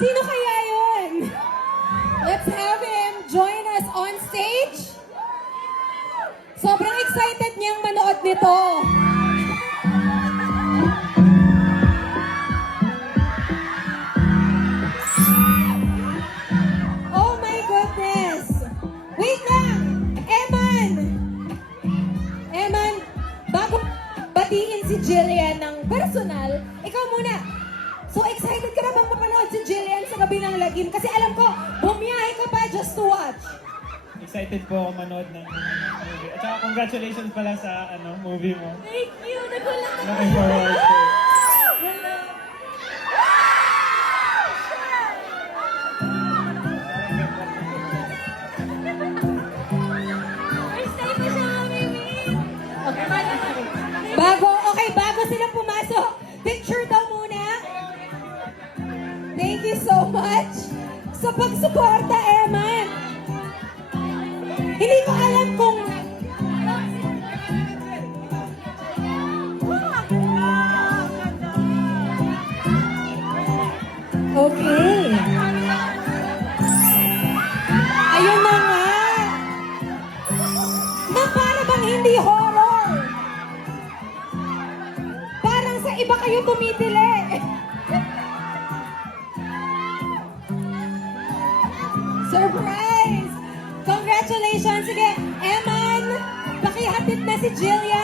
Sino kaya yun? Let's have him join us on stage. Sobrang excited niyang manood nito. Oh my goodness! Wait lang! Eman! Eman, bago batiin si Jillian ng personal, ikaw muna. So excited ka na bang mapanood si Jillian sa gabi ng lagim? Kasi alam ko, bumiyahe ka pa just to watch. Excited po ako manood ng movie. At saka congratulations pala sa movie mo. Thank you! Nagulat ako. Looking forward to it. First time ko siya mamimit. Okay, bago sila pumasok, picture daw muna. Thank you so much sa pagsuporta, Eman. Hindi ko alam kung... Okay. Ayun na nga. Na para bang hindi horror. Parang sa iba kayo tumitili. Surprise! Congratulations! Sige, Eman, pakihatid na si Jillian.